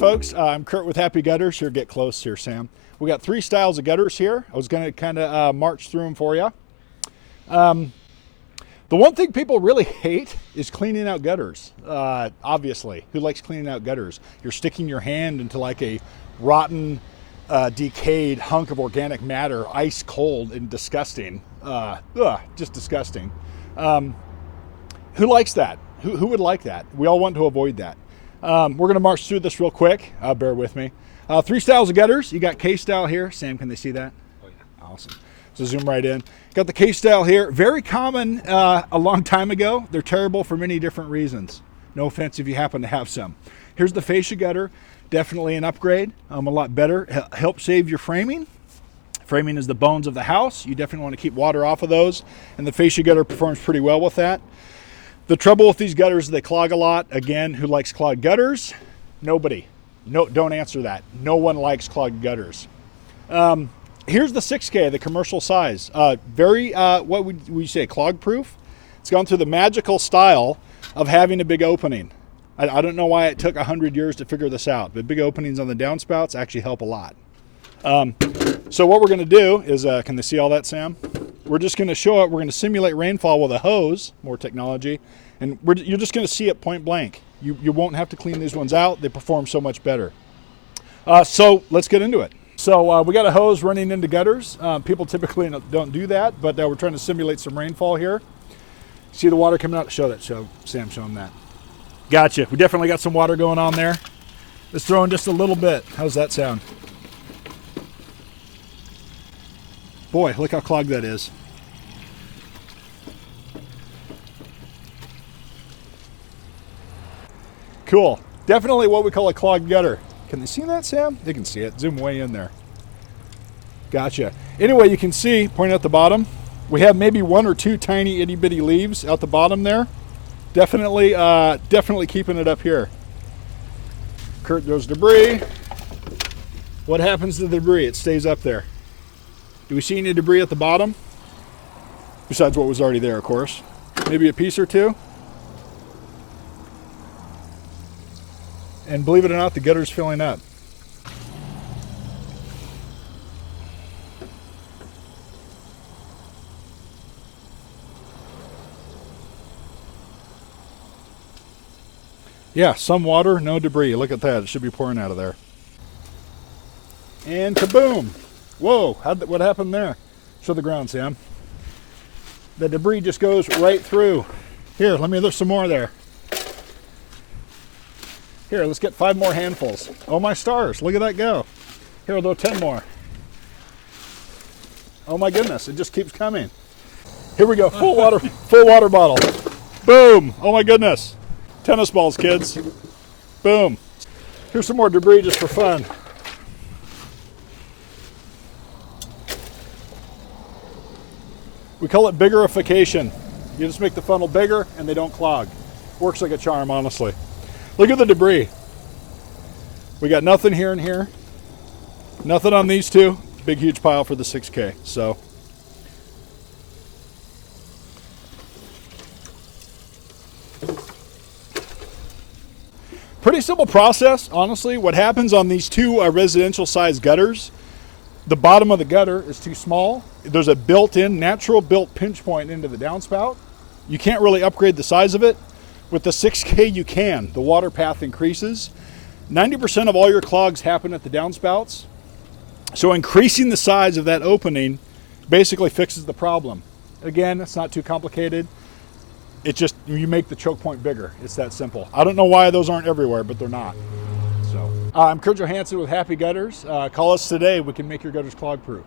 folks, I'm Kurt with Happy Gutters. Here, get close here, Sam. We got 3 styles of gutters here. I was going to kind of march through them for you. The one thing people really hate is cleaning out gutters. Obviously, who likes cleaning out gutters? You're sticking your hand into like a rotten, decayed hunk of organic matter, ice cold and disgusting. Just disgusting. Who likes that? Who would like that? We all want to avoid that. We're going to march through this real quick. Bear with me. 3 styles of gutters. You got K-style here. Sam, can they see that? Oh, yeah. Awesome. So zoom right in. Got the K-style here. Very common a long time ago. They're terrible for many different reasons. No offense if you happen to have some. Here's the fascia gutter. Definitely an upgrade. A lot better. Help save your framing. Framing is the bones of the house. You definitely want to keep water off of those. And the fascia gutter performs pretty well with that. The trouble with these gutters is they clog a lot. Again, who likes clogged gutters? Nobody. No, don't answer that. No one likes clogged gutters. Here's the 6K, the commercial size. Very, what would we say, clog-proof? It's gone through the magical style of having a big opening. I don't know why it took 100 years to figure this out, but big openings on the downspouts actually help a lot. So what we're going to do is, can they see all that, Sam? We're just going to show it. We're going to simulate rainfall with a hose, more technology, and you're just going to see it point blank. You won't have to clean these ones out. They perform so much better. So let's get into it. So we got a hose running into gutters. People typically don't do that, but we're trying to simulate some rainfall here. See the water coming out? Show that. Sam, show them that. Gotcha. We definitely got some water going on there. Let's throw in just a little bit. How's that sound? Boy, look how clogged that is. Cool. Definitely what we call a clogged gutter. Can they see that, Sam? They can see it. Zoom way in there. Gotcha. Anyway, you can see, point out the bottom, we have maybe 1 or 2 tiny itty bitty leaves out the bottom there. Definitely keeping it up here. Kurt, there's debris. What happens to the debris? It stays up there. Do we see any debris at the bottom? Besides what was already there, of course. Maybe a piece or 2. And believe it or not, the gutter's filling up. Yeah, some water, no debris. Look at that. It should be pouring out of there. And kaboom! Whoa, what happened there? Show the ground, Sam. The debris just goes right through. Here, let me lift some more there. Here, let's get 5 more handfuls. Oh my stars, look at that go. Here, we'll do 10 more. Oh my goodness, it just keeps coming. Here we go, full water bottle. Boom, oh my goodness. Tennis balls, kids. Boom. Here's some more debris just for fun. We call it biggerification. You just make the funnel bigger and they don't clog. Works like a charm, honestly. Look at the debris. We got nothing here and here. Nothing on these 2. Big, huge pile for the 6K. So, pretty simple process, honestly. What happens on these 2 residential size gutters, the bottom of the gutter is too small. There's a built-in, natural built pinch point into the downspout. You can't really upgrade the size of it. With the 6K, you can. The water path increases. 90% of all your clogs happen at the downspouts. So increasing the size of that opening basically fixes the problem. Again, it's not too complicated. It just, you make the choke point bigger. It's that simple. I don't know why those aren't everywhere, but they're not. So, I'm Kurt Johansson with Happy Gutters. Call us today. We can make your gutters clog-proof.